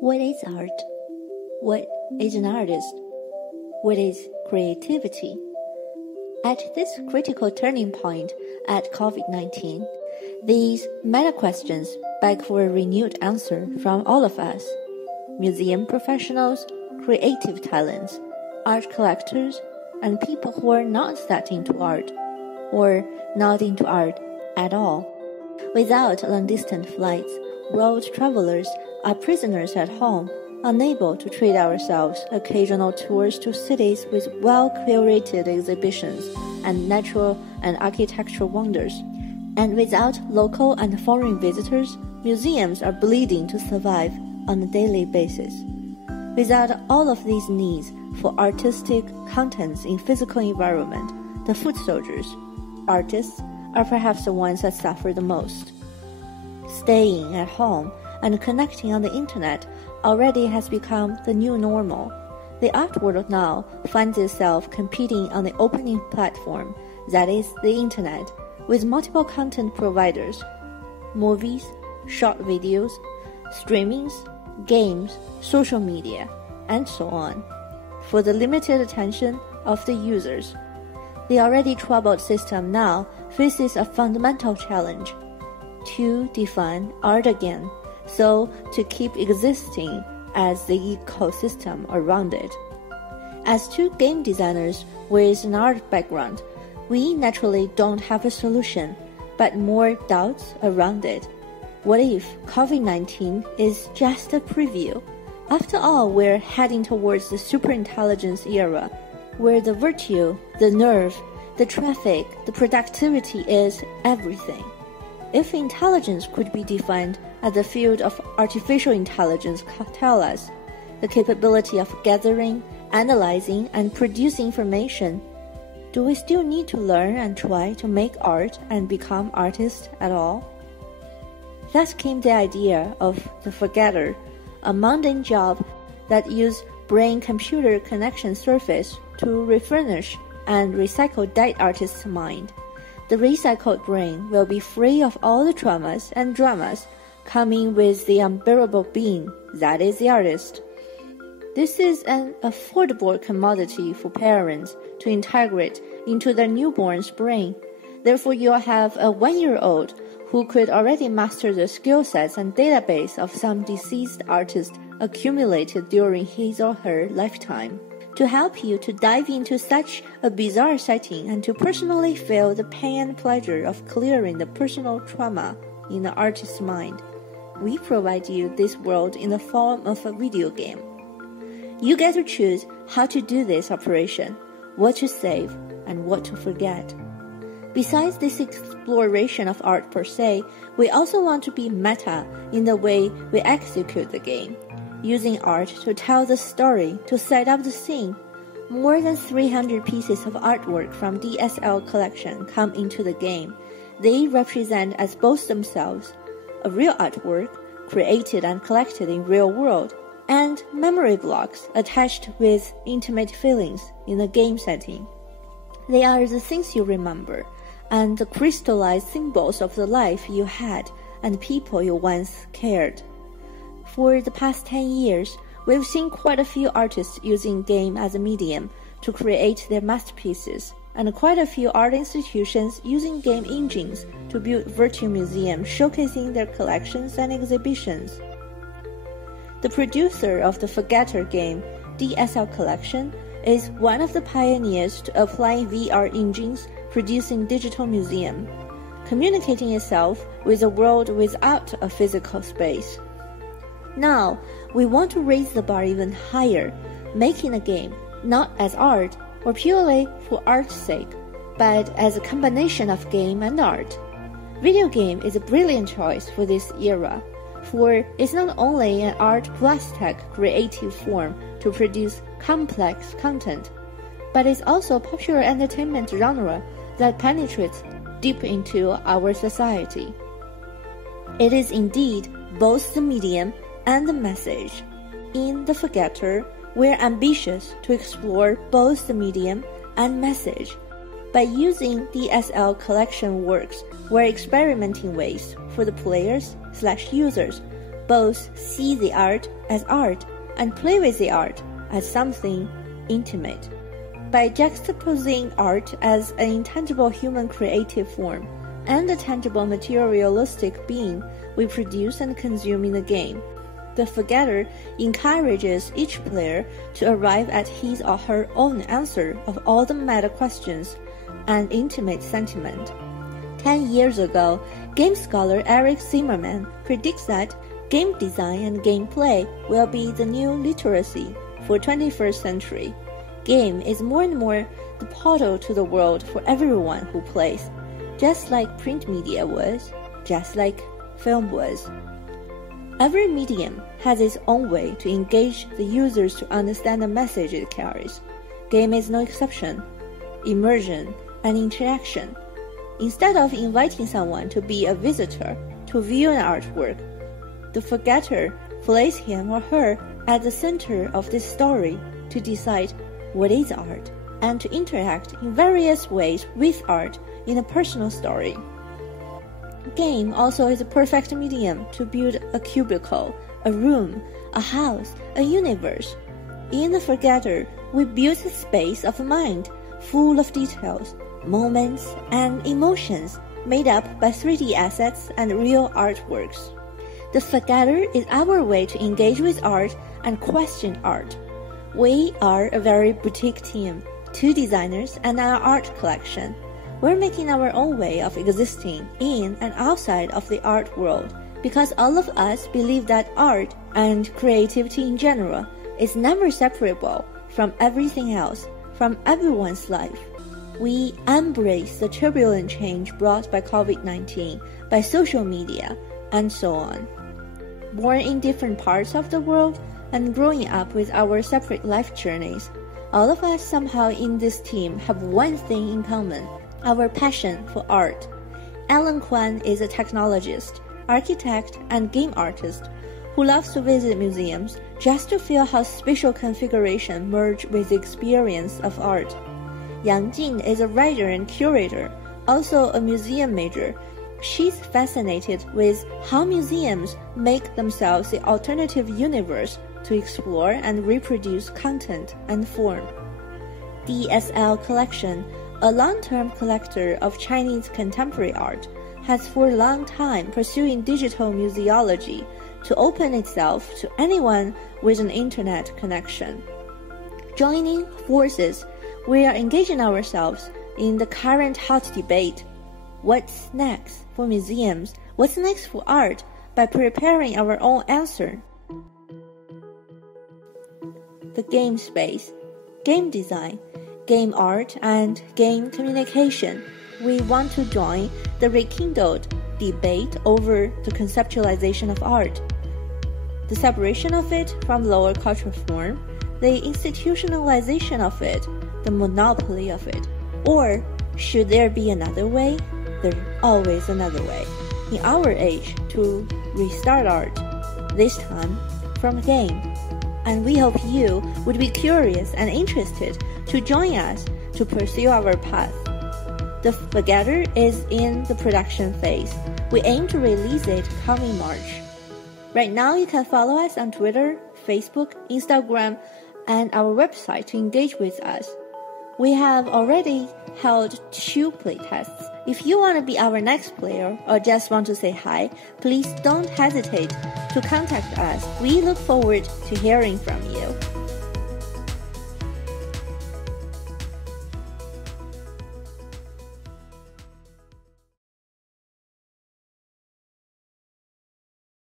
What is art? What is an artist? What is creativity? At this critical turning point at COVID-19, these meta-questions beg for a renewed answer from all of us: museum professionals, creative talents, art collectors, and people who are not that into art, or not into art at all. Without long-distance flights, world travelers are prisoners at home, unable to treat ourselves occasional tours to cities with well-curated exhibitions and natural and architectural wonders. And without local and foreign visitors, museums are bleeding to survive on a daily basis. Without all of these needs for artistic contents in physical environment, the foot soldiers, artists, are perhaps the ones that suffer the most. Staying at home and connecting on the internet already has become the new normal. The art world now finds itself competing on the opening platform, that is, the internet, with multiple content providers: movies, short videos, streamings, games, social media, and so on, for the limited attention of the users. The already troubled system now faces a fundamental challenge: to define art again, so to keep existing as the ecosystem around it. As two game designers with an art background, we naturally don't have a solution, but more doubts around it. What if COVID-19 is just a preview? After all, we're heading towards the superintelligence era, where the virtue, the nerve, the traffic, the productivity is everything. If intelligence could be defined as the field of artificial intelligence tell us, the capability of gathering, analyzing, and producing information, do we still need to learn and try to make art and become artists at all? Thus came the idea of the forgetter, a mundane job that uses brain-computer connection surface to refurnish and recycle dead artist's mind. The recycled brain will be free of all the traumas and dramas, coming with the unbearable being, that is the artist. This is an affordable commodity for parents to integrate into their newborn's brain. Therefore, you'll have a 1-year-old who could already master the skill sets and database of some deceased artist accumulated during his or her lifetime. To help you to dive into such a bizarre setting and to personally feel the pain and pleasure of clearing the personal trauma in the artist's mind, we provide you this world in the form of a video game. You get to choose how to do this operation, what to save, and what to forget. Besides this exploration of art per se, we also want to be meta in the way we execute the game, using art to tell the story, to set up the scene. More than 300 pieces of artwork from DSLcollection come into the game. They represent as both themselves a real artwork created and collected in real world, and memory blocks attached with intimate feelings in the game setting. They are the things you remember, and the crystallized symbols of the life you had and people you once cared. For the past 10 years, we've seen quite a few artists using game as a medium to create their masterpieces, and quite a few art institutions using game engines to build virtual museums showcasing their collections and exhibitions. The producer of the Forgetter game, DSLcollection, is one of the pioneers to applying VR engines producing digital museum, communicating itself with a world without a physical space. Now, we want to raise the bar even higher, making a game not as art or purely for art's sake, but as a combination of game and art. Video game is a brilliant choice for this era, for it's not only an art plus tech creative form to produce complex content, but it's also a popular entertainment genre that penetrates deep into our society. It is indeed both the medium and the message. In The Forgetter, we're ambitious to explore both the medium and message. By using DSLcollection works, we're experimenting ways for the players/users both see the art as art and play with the art as something intimate. By juxtaposing art as an intangible human creative form and a tangible materialistic being we produce and consume in the game, the forgetter encourages each player to arrive at his or her own answer of all the meta questions and intimate sentiment. 10 years ago, game scholar Eric Zimmerman predicts that game design and gameplay will be the new literacy for 21st century. Game is more and more the portal to the world for everyone who plays, just like print media was, just like film was. Every medium has its own way to engage the users to understand the message it carries. Game is no exception. Immersion and interaction. Instead of inviting someone to be a visitor to view an artwork, the forgetter places him or her at the center of this story to decide what is art and to interact in various ways with art in a personal story. Game also is a perfect medium to build a cubicle, a room, a house, a universe. In the forgetter, we build a space of mind full of details, moments, and emotions made up by 3D assets and real artworks. The forgetter is our way to engage with art and question art. We are a very boutique team, 2 designers and an art collection. We're making our own way of existing in and outside of the art world because all of us believe that art and creativity in general is never separable from everything else, from everyone's life. We embrace the turbulent change brought by COVID-19, by social media, and so on. Born in different parts of the world and growing up with our separate life journeys, all of us somehow in this team have one thing in common: our passion for art. Alan Kwan is a technologist, architect, and game artist who loves to visit museums just to feel how spatial configuration merge with the experience of art. Yang Jing is a writer and curator, also a museum major. She's fascinated with how museums make themselves the alternative universe to explore and reproduce content and form. DSLcollection, a long-term collector of Chinese contemporary art, has for a long time pursuing digital museology to open itself to anyone with an internet connection. Joining forces, we are engaging ourselves in the current hot debate. What's next for museums? What's next for art? By preparing our own answer. The game space, game design, game art, and game communication. We want to join the rekindled debate over the conceptualization of art, the separation of it from lower cultural form, the institutionalization of it, the monopoly of it. Or should there be another way? There's always another way in our age to restart art, this time from a game. And we hope you would be curious and interested to join us to pursue our path. The forgetter is in the production phase. We aim to release it coming March. Right now you can follow us on Twitter, Facebook, Instagram, and our website to engage with us. We have already held 2 playtests. If you want to be our next player or just want to say hi, please don't hesitate to contact us. We look forward to hearing from you.